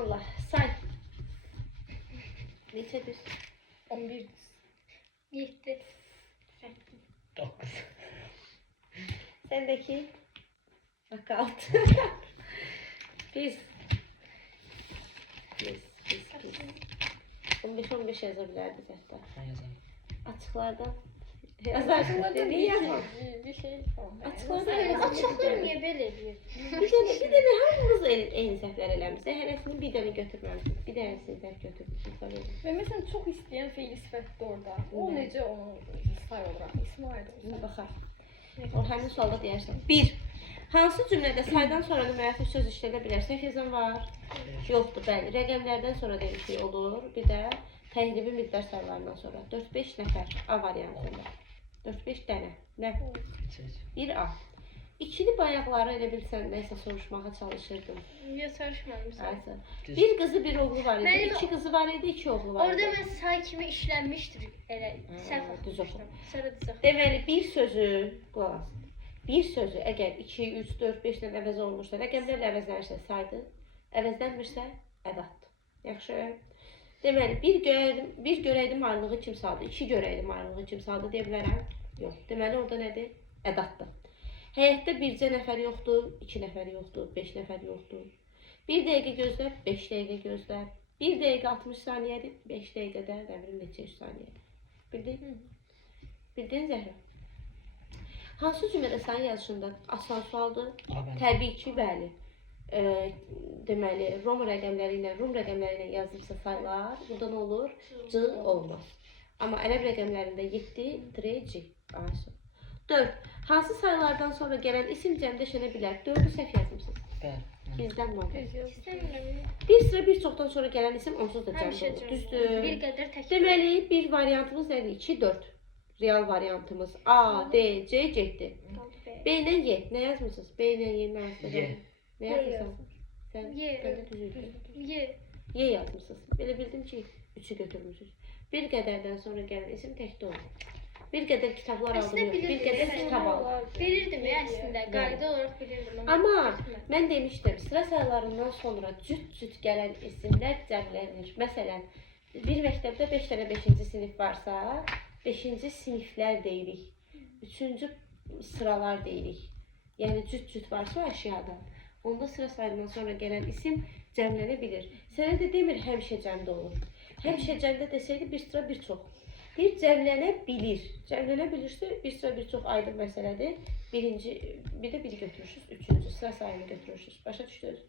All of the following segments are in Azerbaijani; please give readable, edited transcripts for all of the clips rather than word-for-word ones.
Allah. Say. Neçə düz? 11 düz. 7. 9. Səndəki? Bak 6. Biz. 15-15 yaza bilərdik hətta. Sen yazayım. Açıqlardan. Yazarsınlar da niye yazmam? Bir şey falan. Açıqlardan Açıqlar niyə belə edir? Bir dənə hamımız eyni səhvlər eləmişik. Hərəsini bir dənə götürməmişik. Bir dənəsini də götürmüşük. Ve mesela çok isteyen fiil sifətdə orada. O necə onu say olarak İsmail olsa. Baxaq. O həmin sualda deyərsən. 1. Hansı cümlədə saydan sonra numerativ söz işlədə bilərsən? Yazan var. Yoxdur, bəli. Rəqəmlərdən sonra demişik olur. Bir də təqribi miqdar sayılarından sonra. 4-5 nəfər A variantında. 4-5 dənə. Nə? 1A. İkili bayaqları elə bilsən, nəysə soruşmağa çalışırdım. Niyə soruşmamışsın? Aysa. Bir qızı, bir oğlu var idi. Mənim- 2 qızı var idi, 2 oğlu var idi. Orada mən say kimi işlənmişdir. Elə səhv düz oxu. Sonra düz oxu. Deməli, bir sözü, qulaq as. Bir sözü əgər 2, 3, 4, 5 ilə əvəz olmuşsa, rəqəmlərlə əvəzlənirsə saydı, əvəzlənmirsə ədatdır. Yaxşı. Deməli, bir görəydim ayrılığı kim saldı, 2 görəydim ayrılığı kim saldı deyə bilərəm? Yox. Deməli, orada nədir? Ədatdır. Həyətdə bircə nəfər yoxdur, 2 nəfər yoxdur, 5 nəfər yoxdur. 1 dəqiqə gözlə, 5 dəqiqə gözlə. 1 dəqiqə 60 saniyədir, 5 dəqiqədə nə bilim neçə 100 saniyədir. Bildin? Bildin Zəhra? Hansı cümlədə sayın yazışında asan sualdır? Təbii ki, bəli. Deməli, Roma rəqəmləri ilə, Rum rəqəmləri ilə yazılırsa sayılar, burada nə olur? C olmaz. Amma ərəb rəqəmlərində 7, 3, C. 4. Hansı sayılardan sonra gələn isim cəmdə işlənə bilər? 4-ü səhv yazmışsınız. Bizdən nə olur? Bir sıra bir çoxdan sonra gələn isim onsuz da cəmdə olur. Düzdür. Bir qədər təkrar. Deməli, bir variantımız nədir? 2, 4. Real variantımız A, D, C, C-dir. B ilə Y. Nə yazmışsınız? B ilə Y nə yazmışsınız? Nə yazmışsınız? Sən də düzüldün. Y yazmışsınız. Belə bildim ki, 3-ü götürmüşsünüz. Bir qədərdən sonra gələn isim təkdə olur. Bir qədər kitablar aldım, bir qədər kitab aldım. Bilirdim ya əslində, qayda olaraq bilirdim. Amma mən demişdim, sıra sayılarından sonra cüt-cüt gələn isimlər cəmlənir. Məsələn, bir məktəbdə 5 dənə 5-ci sinif varsa, 5-ci siniflər deyirik, 3-cü sıralar deyirik. Yəni cüt-cüt varsa o əşyadan. Onda sıra sayından sonra gələn isim cəmlənə bilir. Sənə də demir, həmişə cəmdə olur. Həmişə cəmdə desəydi, bir sıra bir çox. Bir cəmlənə bilir. Cəmlənə bilirsə, bir sıra bir çox aydın məsələdir. Bir də biri götürürsünüz, 3-cü sıra sayını götürürsünüz. Başa düşdünüz?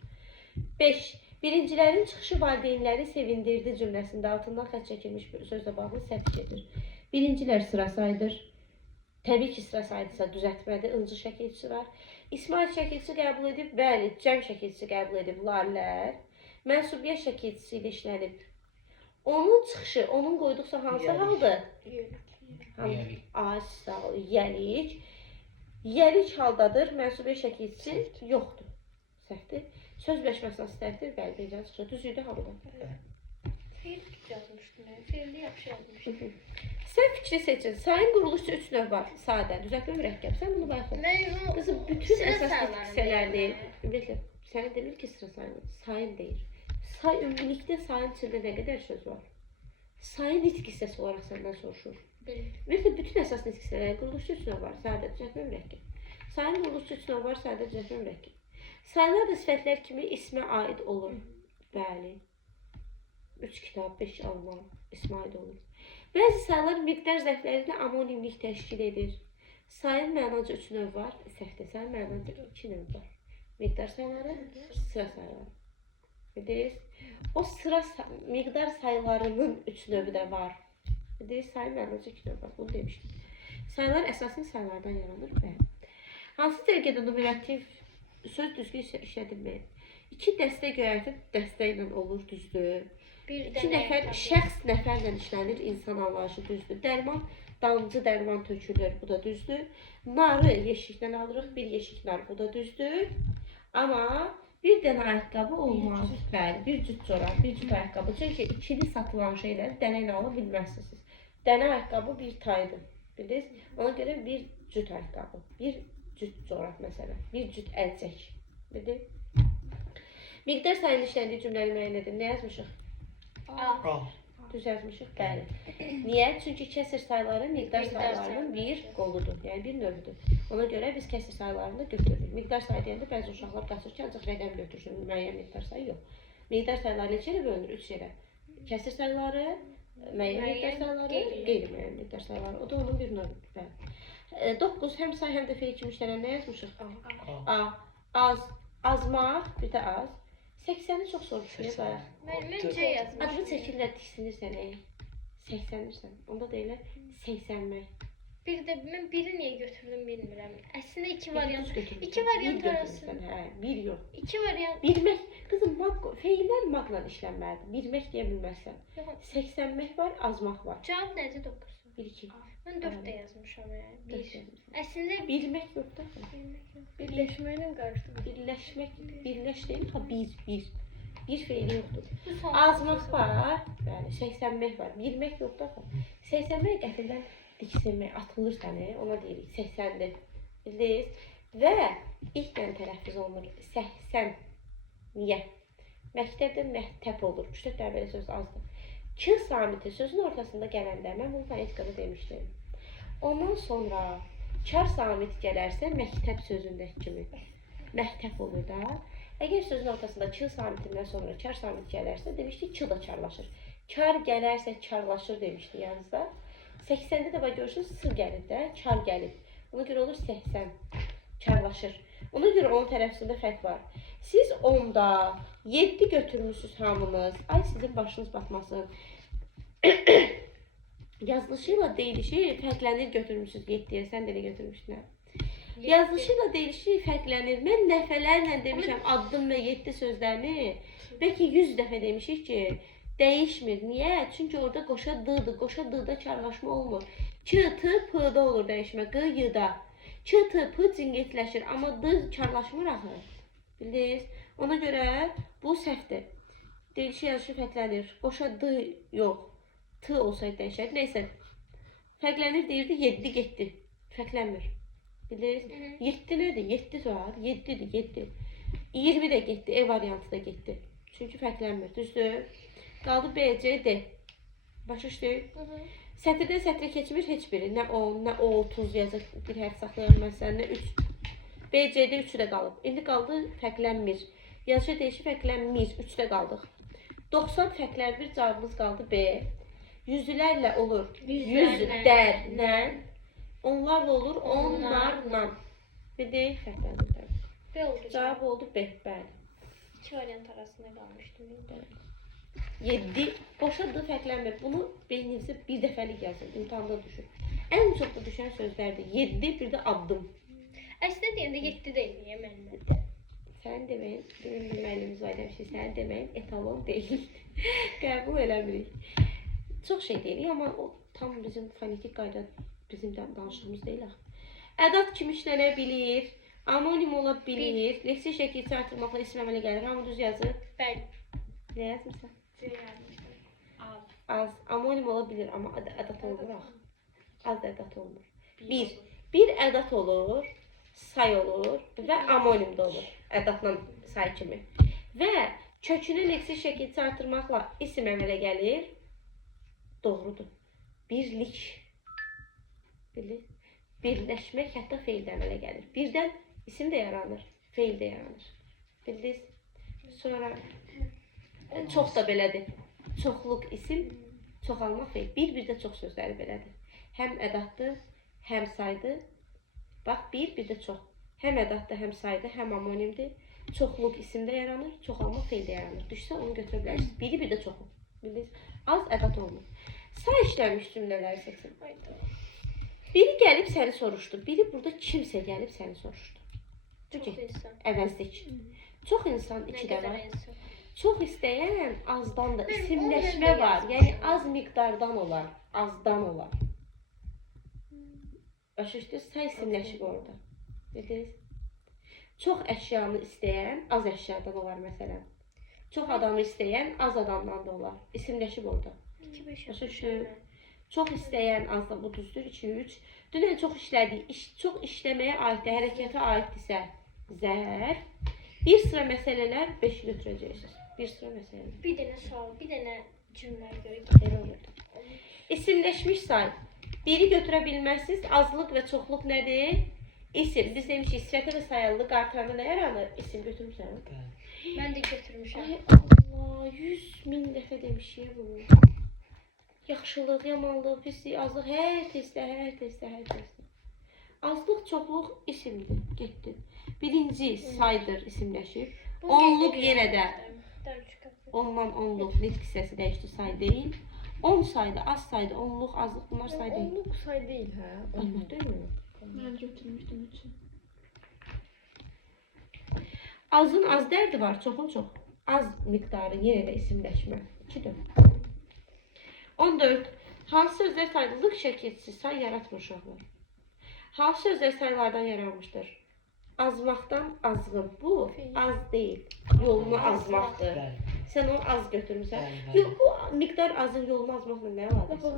5. Birincilərin çıxışı valideynləri sevindirdi cümləsində altından xətt çəkilmiş bir sözlə bağlı səhv gedir. Birincilər sıra sayıdır. Təbii ki, sıra sayıdırsa düzəltmədir, ıncı şəkilçisi var. İsmail şəkilçisi qəbul edib, bəli, cəm şəkilçisi qəbul edib, larlər. Mənsubiyyət şəkilçisi ilə işlənib. Onun çıxışı, onun qoyduqsa hansı haldır? Yəlik. Yəlik haldadır, mənsubiyyət şəkilçisi yoxdur. Səhvdir. Söz birləşməsi səhvdir, bəli, birinci çıxışı. Düzüydü hamıda. Feil yazmışdım, feilli yaxşı yazmışdım. Sən fikri seçin. Sayın quruluşu 3 növ var. Sadə, düzəltmə mürəkkəb. Sən bunu baxın. Qızım, bütün əsaslı hissələr deyil. Ümumiyyətlə, sənə demir ki, sıra sayını. Sayın deyir. Say ümumilikdə sayın içində nə qədər söz var? Sayın nitq hissəsi olaraq səndən soruşur. Ümumiyyətlə, bütün əsas nitq hissələr quruluşu 3 növ var. Sadə, düzəltmə mürəkkəb. Sayın quruluşu 3 növ var. Sadə, düzəltmə mürəkkəb. Sayılar da sifətlər kimi ismə aid olur. Bəli. 3 kitab, 5 alma, ismə aid olur. Bəzi sayılar miqdar zərflərinə amonimlik təşkil edir. Sayın mənaca 3 növ var. Səhvdir, sayın mənaca 2 növ var. Miqdar sayıları, sıra sayıları. Bildiniz? O sıra miqdar sayılarının 3 növü də var. Bildiniz? Sayın mənaca 2 növ var. Bunu demişdim. Sayılar əsasən sayılardan yaranır. Bəli. Hansı dərgədə numerativ söz düzgün işlədilməyir? 2 dəstə göyərtib dəstə ilə olur, düzdür. 2 nəfər, şəxs nəfərlə işlənir, insan anlayışı düzdür. Dərman, damcı dərman tökülür, bu da düzdür. Narı yeşikdən alırıq, bir yeşik nar, bu da düzdür. Amma bir dənə ayaqqabı olmaz. Bəli, bir cüt corab, bir cüt ayaqqabı. Çünki ikili satılan şeyləri dənə ilə ala bilməzsiniz. Dənə ayaqqabı bir taydır. Bildiniz? Ona görə bir cüt ayaqqabı, bir cüt corab məsələn, bir cüt əlcək. Bildiniz? Miqdar sayının işləndiyi cümlənin müəyyən edin. Nə yazmışıq? A. Düz yazmışıq, bəli. Niyə? Çünki kəsr sayıları miqdar sayılarının bir qoludur, yəni bir növüdür. Ona görə biz kəsr sayılarını da götürürük. Miqdar sayı deyəndə bəzi uşaqlar qaçır ki, ancaq rəqəm götürsün, müəyyən miqdar sayı yox. Miqdar sayıları neçə yerə bölünür? 3 yerə. Kəsr sayıları, müəyyən miqdar sayıları, qeyri-müəyyən miqdar sayıları. O da onun bir növüdür, bəli. 9 həm say, həm də fe'l kimi işlənən nə yazmışıq? A. Az, azmaq, bir də az. 80'i çok zor düşünüyor bayağı. Ben C yazmışım. Adını çəkirlər, tiksinirsən, 80'irsən. Onda deyirlər 80'mək. Bir de ben biri niye götürdüm bilmiyorum. Aslında iki varyant. götürmüşsən. İki varyant Bir arası. götürmüşsən, hə, bir yox. İki varyant. Bilmək, qızım, feillər maqla işlənməlidir. Bilmək deyə bilməzsən. Yok. 80'mək var, azmaq var. Cevap nerede 9? 1-2. Ben 4 de yazmışım yani. Dörd Bir. yazmışam. Aslında Bilmək yox da. Birleşmeyle karıştırdım. Birləşmək, birləş deyil, ha, bir. Bir feili yoxdur. bu son. Azmaq var, bəli, 80'mək var. Bilmək yox da. 80'mək qəfildən diksinmək, atılır səni, ona deyirik, 80'dir. Bildiniz? Və ilkdən tələffüz olunur, 80. Niyə? Məktəbdə məhtəb olur, 3-4 dənə belə söz azdır. K samiti sözün ortasında gələndə, mən bunu fonetikada demişdim. Ondan sonra kar samit gələrsə, məktəb sözündəki kimi məhtəb olur da. Əgər sözün ortasında K samitindən sonra kar samit gələrsə, demişdik K da karlaşır. Kar gələrsə karlaşır demişdi yazda. 80'də də bax görürsünüz, S gəlir də, kar gəlib. Ona görə olur 80, karlaşır. Ona görə onun tərəfsində fərq var. Siz 10'da 7 götürmüşsünüz hamınız. Ay sizin başınız batmasın. Yazılışıyla deyilişi fərqlənir götürmüşsünüz 7'yə, sən də elə götürmüşdün hə? Yazılışıyla deyilişi fərqlənir. Mən nəfələrlə demişəm addım və 7 sözlərini. Bəlkə 100 dəfə demişik ki, dəyişmir. Niyə? Çünki orada qoşa d-dır. Qoşa d-da karlaşma olmur. K, t, p-da olur dəyişmə. Q, y-da. K, t, p cingətləşir. Amma d karlaşmır axı. Bildiniz? Ona görə bu səhvdir. Deyilişi yazışı fərqlənir. Qoşa d yox. T olsaydı dəyişərdi. Neysə. Fərqlənir deyirdi 7 getdi. Fərqlənmir. Bildiniz? 7 nədir? 7 var. 7'dir, 7. 20 də getdi. E variantı da getdi. Çünki fərqlənmir. Düzdür? Qaldı B, C, D. Başa düşdük? Sətirdən sətrə keçmir heç biri. Nə 10, nə o 30 yazır. Bir hərf saxlayan məsələn, nə 3. B, C, D 3'ü də qalıb. İndi qaldı fərqlənmir. Yazışı deyişi fərqlənmir. 3'də qaldıq. 90 fərqlənmir. Cavabımız qaldı B. Yüzlərlə olur. Yüzlərlə. Onlarla olur. Onlarla. Bir de fərqlənir. B oldu. Cavab oldu B. Bəli. İki varyant arasında kalmıştım. 7. Boşa d fərqlənmir. Bunu beyninizə bir dəfəlik yazın. İmtahanda düşün. Ən çox da düşən sözlərdir. 7, bir də addım. Aslında deyəndə 7 deyil. Niyə müəllimə? Sən deməyin, bizim bir müəllimimiz var demişik, sən deməyin, etalon deyil. Qəbul eləmirik. Çox şey deyirik, amma o tam bizim fonetik qayda bizim danışığımız deyil. Ədat kimi işlənə bilir, anonim ola bilir, leksiya şəkildə artırmaqla isim əmələ gəlir. Hamı düz yazır. Bəli. Nə yazmışsan? C yazmışım. Az. Az, anonim ola bilir, amma ədat olmur. Az da ədat olmur. Bir ədat olur, say olur və anonim də olur. Ədatla say kimi. Və kökünü leksiya şəkildə artırmaqla isim əmələ gəlir. Doğrudur. Birlik. Birləşmək hətta feildə əmələ gəlir. Birdən isim də yaranır, feil də yaranır. Bildiniz? Sonra çox da belədir. Çoxluq isim, çoxalmaq feil. Bir də çox sözləri belədir. Həm ədatdır, həm saydır. Bax, bir də çox. Həm ədatdır, həm saydır, həm amonimdir. Çoxluq isimdə yaranır, çoxalmaq feildə yaranır. Düşsə onu götürə bilərsiniz. Bir də çoxu. Bildiniz? Az ədat olmur. Say işlənmiş cümlələri seçin. Biri gəlib səni soruşdu. Biri burada kimsə gəlib səni soruşdu. Çox insan. Əvəzlik. Çox insan Nə ikidə qədər var. insan. Çox istəyən azdan da Mən isimləşmə onu var. yazmışam. Yəni az miqdardan olar, azdan olar. Başa düşdünüz? Say isimləşib orada. Bildiniz? Çox əşyanı istəyən az əşyadan olar məsələn. Çox adamı istəyən az adamdan da olar. İsimləşib orada. 2-5 Başa düşdünüz? Çox istəyən az da bu düzdür. 2-3. Dünən çox işlədik. Çox işləməyə aiddir, hərəkətə aiddirsə zərf. Bir sıra məsələlər 5 götürəcəksiniz. Bir sıra məsələlər. Bir dənə sual, bir dənə cümləyə görə Elə olur. İsimləşmiş say. Biri götürə bilməzsiniz. Azlıq və çoxluq nədir? İsim. Biz demişik sifətə və sayalılıq artıranda nə yaranır? İsim götürmüsən. mən də götürmüşəm. Ay Allah, 100.000 dəfə demişik bunu. Yaxşılıq, yamanlıq, pislik, azlıq, hər testdə. Azlıq, çoxluq isimdir, getdi. Birinci saydır isimləşib. Onluq yenə də. Ondan onluq nitq hissəsi dəyişdi, say deyil. 10 sayda, az sayda, onluq, azlıq bunlar say deyil. Onluq say deyil, hə? Onluq deyil mi? Mən götürmüşdüm üçün. Azın az dərdi var, çoxun çox. Az miqdarı yenə də isimləşmə. 2-4. 14. Hansı sözlər saydılıq şəkilsiz say yaratmır uşaqlar? Hansı sözlər saylardan yaranmışdır? Azmaqdan azğın. Bu az deyil. Yolunu azmaqdır. Sən onu az götürmüsən. Yox, bu miqdar azın yolunu azmaqla nə əlaqəsi?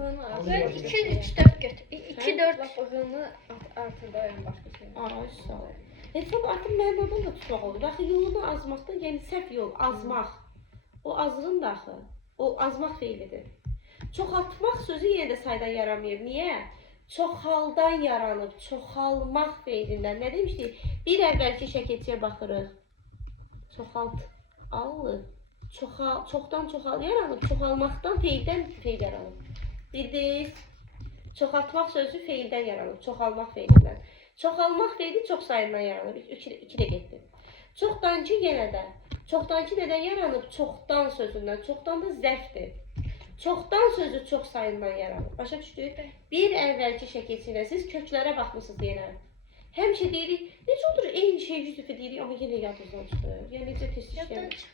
Mən 2, 3, 4 götür. 2, 4. Lapığını artırdı ayın başqa şey. Ay, sağ ol. Hesab artıq mənadan da tutmaq olur. Axı yolunu azmaqdan, yəni səhv yol, azmaq. O azğın da axı. O azmaq feilidir. Çoxaltmaq sözü yenə də saydan yaranmayıb. Niyə? Çoxaldan yaranıb, çoxalmaq feilindən. Nə demişdik? Bir əvvəlki şəkilçiyə baxırıq. Çoxalt, alır. Çoxdan çoxal yaranıb, çoxalmaqdan feildən feil yaranıb. Bildiniz? Çoxaltmaq sözü feildən yaranıb, çoxalmaq feilindən. Çoxalmaq feili çox sayından yaranıb. 2 də getdi. Çoxdankı yenə də. Çoxdankı nədən yaranıb? Çoxdan sözündən. Çoxdan da zərfdir. Çoxdan sözü çox sayından yaranıb. Başa düşdük? Bir əvvəlki şəkilçilə siz köklərə baxmısınız yenə. Həmişə deyirik, necə olur eyni şey 100 dəfə deyirik, amma yenə yadınızdan çıxır. Yəni necə tez Yaddan işləyir. çıxmaq.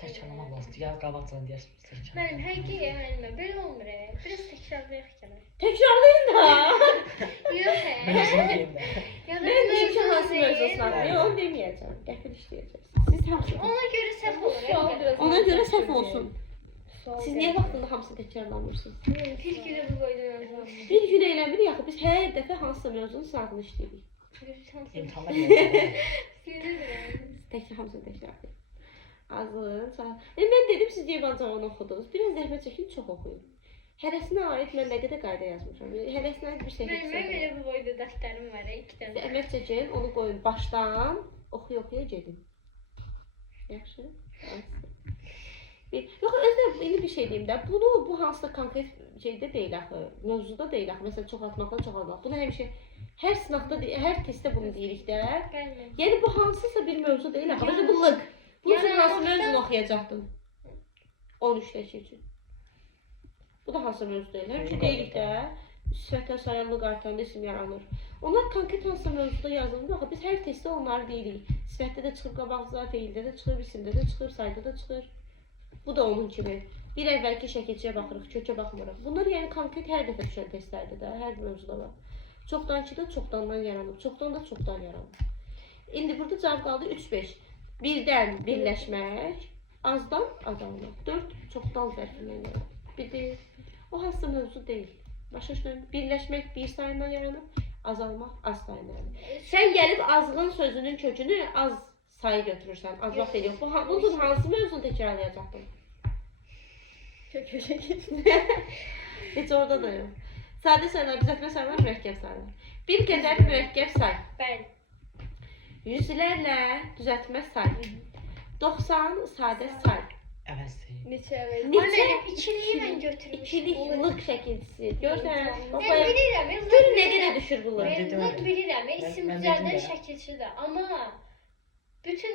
Təkrarlamaq lazımdır. Ya qabaqcadan deyərsiniz təkrarlamaq. Mənim həqiqi müəllimə belə olmur. Biraz təkrarlayaq gələr. Təkrarlayın da. Yox, Mən özüm deyim də. Mən deyim ki, hansı mövzuslar? Yox, onu deməyəcəm. Qəfil işləyəcəksiniz. Siz hamısı. Ona görə səhv olur. Ona görə səhv olsun. Siz niyə vaxtında hamısını təkrarlamırsınız? Bir günə bu qoydum. Bir gün eləmir yaxı, biz hər dəfə hansısa mövzunun saatını işləyirik. İmtahana gəldim. Təkrar hamısını təkrarlayın. Azlığın, saat. Mən dedim, siz deyə bancavanı oxudunuz. Biraz zəhmət çəkin, çox oxuyun. Hərəsinə aid mən nə qədər qayda yazmışam. Hərəsinə aid bir şey Mənim belə bu boyda dəftərim var, 2 dənə. Zəhmət çəkin, onu qoyun başdan, oxuya gedin. Yaxşı? Yox, özdə indi bir şey deyim də, bunu bu hansısa konkret şeydə deyil axı, mövzuda deyil axı, məsələn çoxaltmaqdan çoxaltmaq. Bunu həmişə, hər sınaqda, hər testdə bunu deyirik də. Yəni bu hansısa bir mövzu deyil axı, məsələn bu lıq. Bu üçün hansı mövzunu oxuyacaqdın? 13-dəki üçün. Bu da hansı mövzu deyil, həmişə deyirik də, sifətə sayalılıq artanda isim yaranır. Onlar konkret hansısa mövzuda yazılır, axı biz hər testdə onları deyirik. Sifətdə də çıxır, qabaqda, feildə də çıxır, isimdə də çıxır, sayda da çıxır. Bu da onun kimi. Bir əvvəlki şəkilçiyə baxırıq, kökə baxmırıq. Bunlar yəni konkret hər dəfə düşən testlərdir də, hər mövzuda var. Çoxdankı da çoxdandan yaranıb, çoxdan da çoxdan yaranıb. İndi burada cavab qaldı 3-5. Birdən birləşmək, azdan azalmaq. 4 çoxdan zərfindən yaranıb. Bildiniz? O hansısa mövzu deyil. Başa düşdün? Birləşmək bir sayından yaranıb, azalmaq az sayından yaranıb. Sən gəlib azğın sözünün kökünü az sayı götürürsən, az vaxt ediyor. Bunun hansı mövzunu təkrarlayacaqdın? Kökə getdim. Heç orada da yox. Sadə saylar, düzəltmə saylar, mürəkkəb saylar. Bir qədər mürəkkəb say. Bəli. Yüzlərlə düzəltmə say. 90 sadə say. Əvəzdir. Neçə əvəz? Mənim ikiliyi mən götürmüşəm. İkilik şəkilçisi. Görsən? Mən bilirəm. Gör nə qədər düşür bu. Mən bilirəm. İsim düzəldən şəkilçidir. Amma bütün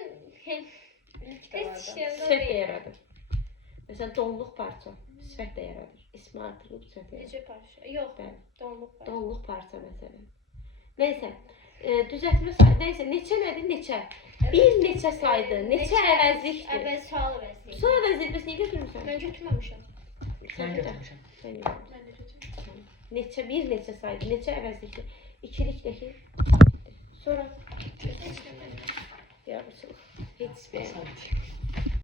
sifət də yaradır. Məsələn, donluq parça sifət də yaradır. İsmi artırılıb sifət yaradır. Necə parça? Yox, Bəli. donluq parça. Donluq parça məsələn. Nəysə, düzəltmə sayı. Nəysə, neçə nədir? Neçə. Bir neçə saydı. Neçə əvəzlikdir. Əvəz, sual əvəzlik. Sual əvəzlik biz niyə götürmüsən? Mən götürməmişəm. Sən götürmüşəm. Sən götürmüşəm. Neçə, bir neçə saydı. Neçə əvəzlikdir. İkilikdəki. Sonra. Yavaşlıq. Heç bir.